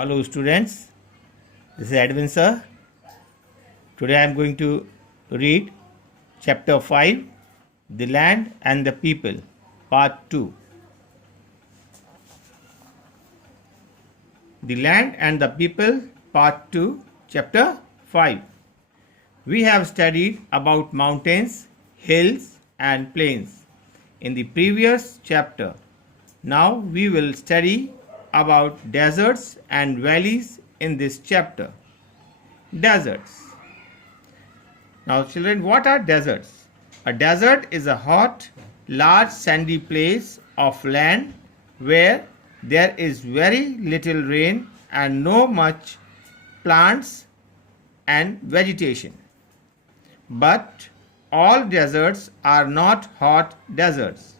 Hello students, this is Edwin sir. Today I am going to read chapter 5, The Land and the People, part 2. The Land and the People, part 2, chapter 5. We have studied about mountains, hills and plains in the previous chapter. Now we will study about deserts and valleys in this chapter. Deserts. Now children, what are deserts? A desert is a hot, large sandy place of land where there is very little rain and no much plants and vegetation. But all deserts are not hot deserts.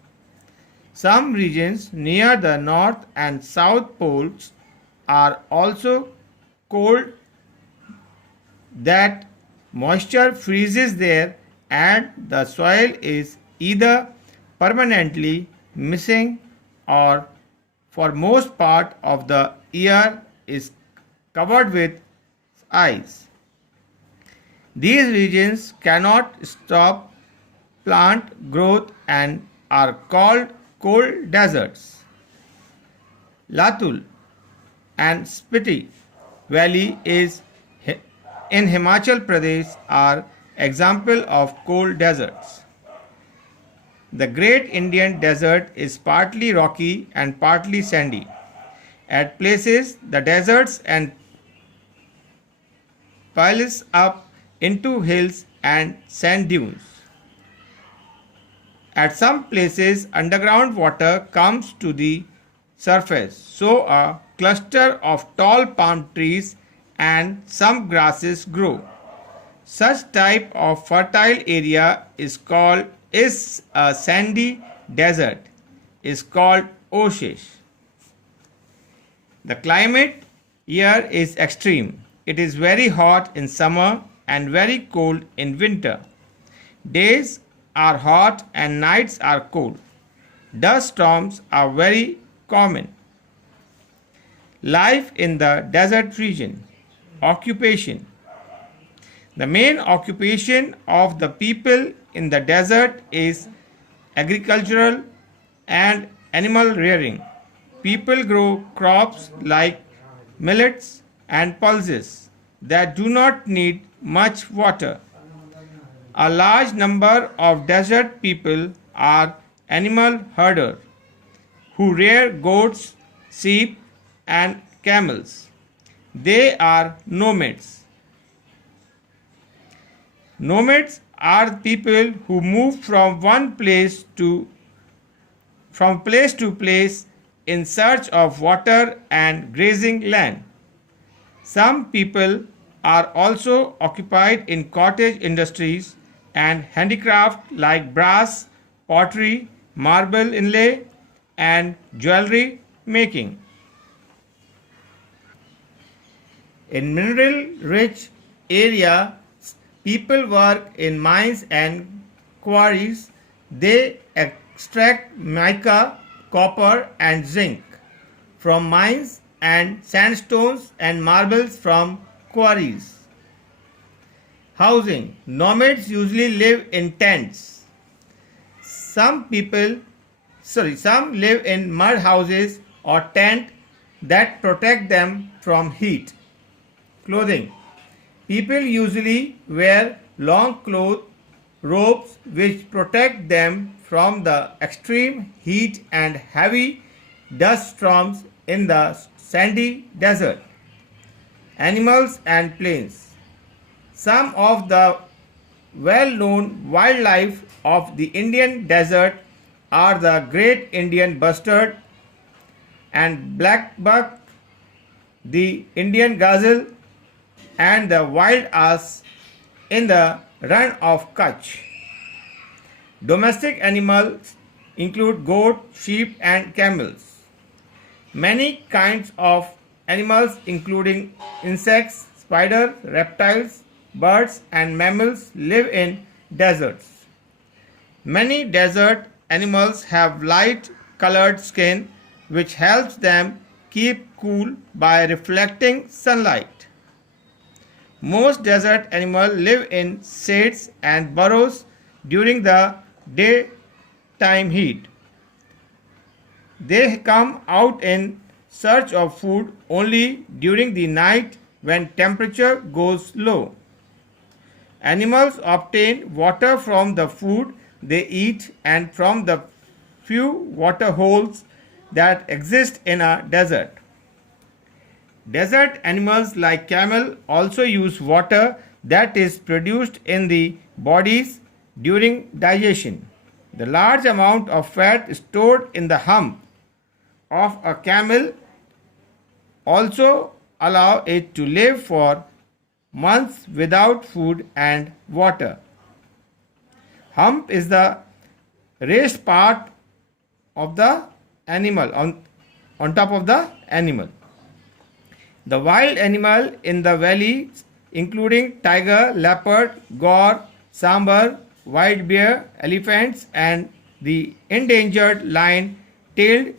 Some regions near the north and south poles are also cold, that moisture freezes there and the soil is either permanently missing or for most part of the year is covered with ice. These regions cannot stop plant growth and are called cold deserts. Latul and Spiti Valley is in Himachal Pradesh are example of cold deserts. The Great Indian Desert is partly rocky and partly sandy. At places, the deserts and piles up into hills and sand dunes. At some places, underground water comes to the surface, so a cluster of tall palm trees and some grasses grow. Such type of fertile area is a sandy desert, is called Oshish. The climate here is extreme. It is very hot in summer and very cold in winter. Days are hot and nights are cold. Dust storms are very common. Life in the desert region. Occupation. The main occupation of the people in the desert is agricultural and animal rearing. People grow crops like millets and pulses that do not need much water. A large number of desert people are animal herders who rear goats, sheep and camels. They are nomads. Nomads are people who move from place to place in search of water and grazing land. Some people are also occupied in cottage industries and handicraft like brass, pottery, marble inlay and jewelry making. In mineral-rich area, people work in mines and quarries. They extract mica, copper and zinc from mines and sandstones and marbles from quarries. Housing. Nomads usually live in tents. Some live in mud houses or tents that protect them from heat. Clothing. People usually wear long robes which protect them from the extreme heat and heavy dust storms in the sandy desert. Animals and plains. Some of the well-known wildlife of the Indian desert are the great Indian bustard and blackbuck, the Indian gazelle and the wild ass in the Rann of Kutch. Domestic animals include goat, sheep and camels. Many kinds of animals including insects, spiders, reptiles, birds and mammals live in deserts. Many desert animals have light colored skin which helps them keep cool by reflecting sunlight. Most desert animals live in shades and burrows during the daytime heat. They come out in search of food only during the night when temperature goes low. Animals obtain water from the food they eat and from the few water holes that exist in a desert. Desert animals like camel also use water that is produced in the bodies during digestion. The large amount of fat stored in the hump of a camel also allow it to live for months without food and water. Hump is the raised part of the animal on top of the animal. The wild animal in the valley including tiger, leopard, gaur, sambar, white bear, elephants and the endangered lion-tailed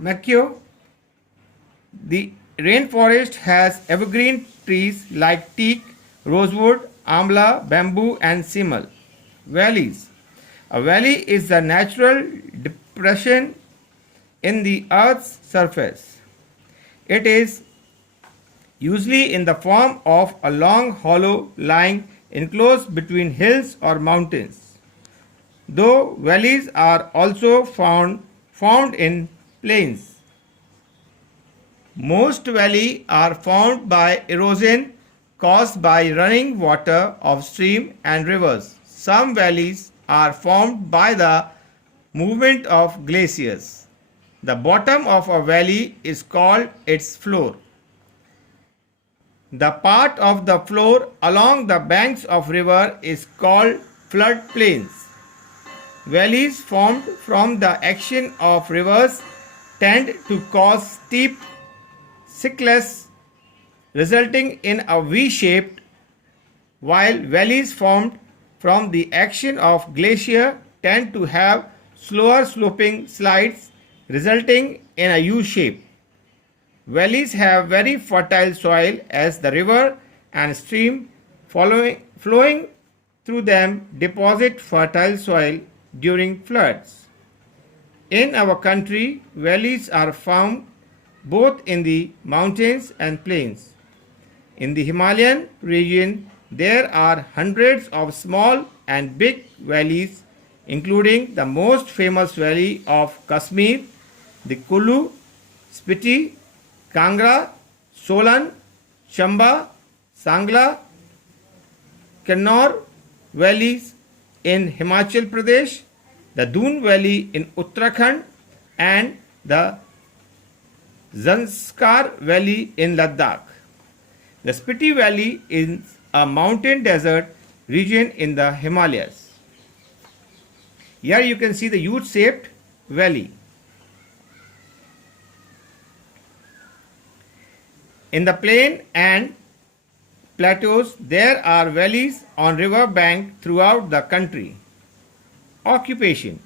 macaque. The rainforest has evergreen trees like teak, rosewood, amla, bamboo and simmal. Valleys. A valley is the natural depression in the earth's surface. It is usually in the form of a long hollow lying enclosed between hills or mountains. Though valleys are also found in plains. Most valleys are formed by erosion caused by running water of streams and rivers. Some valleys are formed by the movement of glaciers. The bottom of a valley is called its floor. The part of the floor along the banks of river is called floodplains. Valleys formed from the action of rivers tend to cause steep sickles resulting in a V-shaped, while valleys formed from the action of glacier tend to have slower sloping slides resulting in a U-shape. Valleys have very fertile soil as the river and stream flowing through them deposit fertile soil during floods. In our country, valleys are found both in the mountains and plains. In the Himalayan region, there are hundreds of small and big valleys, including the most famous valley of Kashmir, the Kulu, Spiti, Kangra, Solan, Chamba, Sangla, Kinnaur valleys in Himachal Pradesh, the Doon Valley in Uttarakhand, and the Zanskar Valley in Ladakh. The Spiti Valley is a mountain desert region in the Himalayas. Here you can see the U-shaped valley. In the plain and plateaus, there are valleys on river bank throughout the country. Occupation.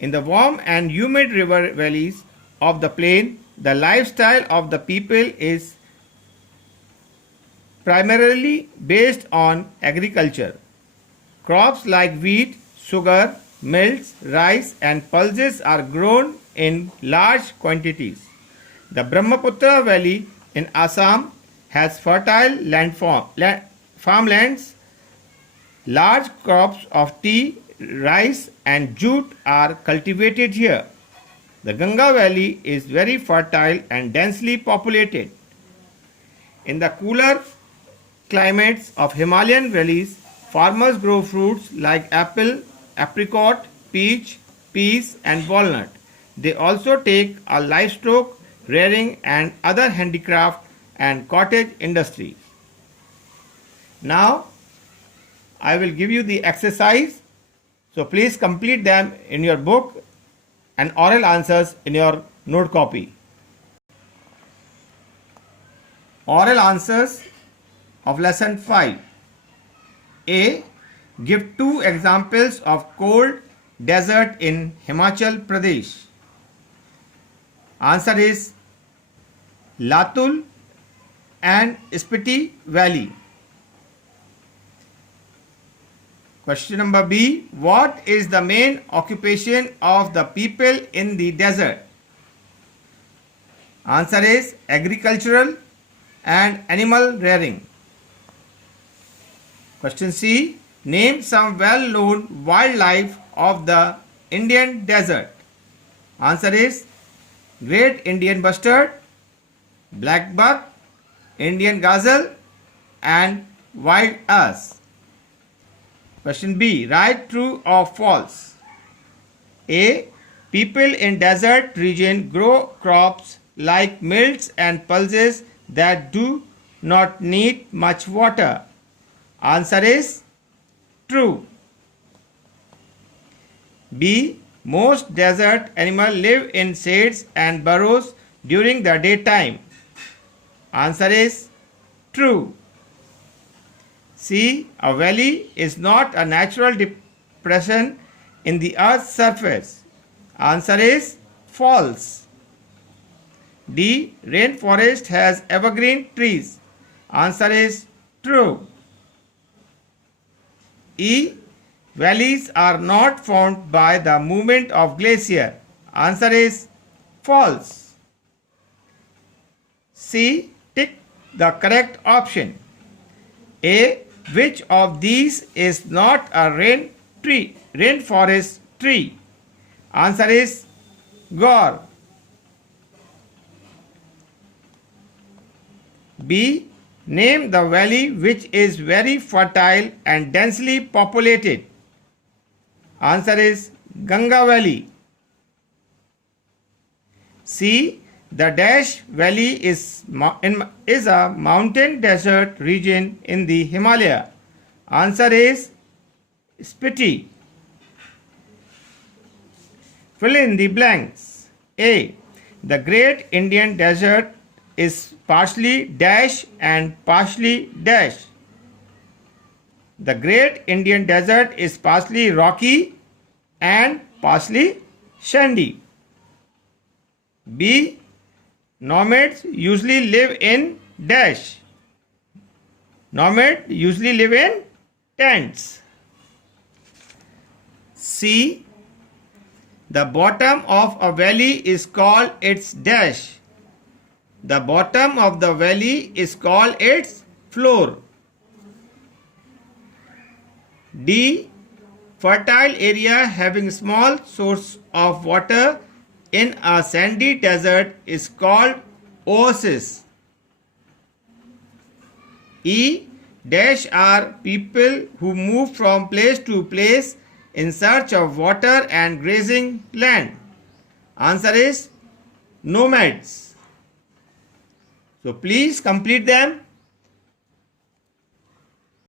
In the warm and humid river valleys of the plain, the lifestyle of the people is primarily based on agriculture. Crops like wheat, sugar, mills, rice and pulses are grown in large quantities. The Brahmaputra Valley in Assam has fertile farmlands. Large crops of tea, rice and jute are cultivated here. The Ganga Valley is very fertile and densely populated. In the cooler climates of Himalayan valleys, farmers grow fruits like apple, apricot, peach, peas and walnut. They also take a livestock rearing and other handicraft and cottage industries. Now, I will give you the exercise. So please complete them in your book and oral answers in your note copy. Oral answers of lesson 5. A. Give 2 examples of cold desert in Himachal Pradesh. Answer is Latul and Spiti Valley. Question number B. What is the main occupation of the people in the desert? Answer is agricultural and animal rearing. Question C. Name some well-known wildlife of the Indian desert. Answer is Great Indian Bustard, Black Buck, Indian Gazelle and Wild Ass. Question B. Write true or false. A. People in desert region grow crops like milts and pulses that do not need much water. Answer is true. B. Most desert animals live in shades and burrows during the daytime. Answer is true. C. A valley is not a natural depression in the earth's surface. Answer is false. D. Rainforest has evergreen trees. Answer is true. E. Valleys are not formed by the movement of glacier. Answer is false. C. Tick the correct option. A. Which of these is not a rainforest tree? Answer is Gaur. B. Name the valley which is very fertile and densely populated. Answer is Ganga Valley. C. The Dash Valley is a mountain desert region in the Himalaya. Answer is Spiti. Fill in the blanks. A. The Great Indian Desert is partially dash and partially dash. The Great Indian Desert is partially rocky and partially sandy. B. Nomads usually live in dash. Nomads usually live in tents. C. The bottom of a valley is called its dash. The bottom of the valley is called its floor. D. Fertile area having small source of water in a sandy desert is called oasis. E. Dash are people who move from place to place in search of water and grazing land. Answer is nomads. So please complete them.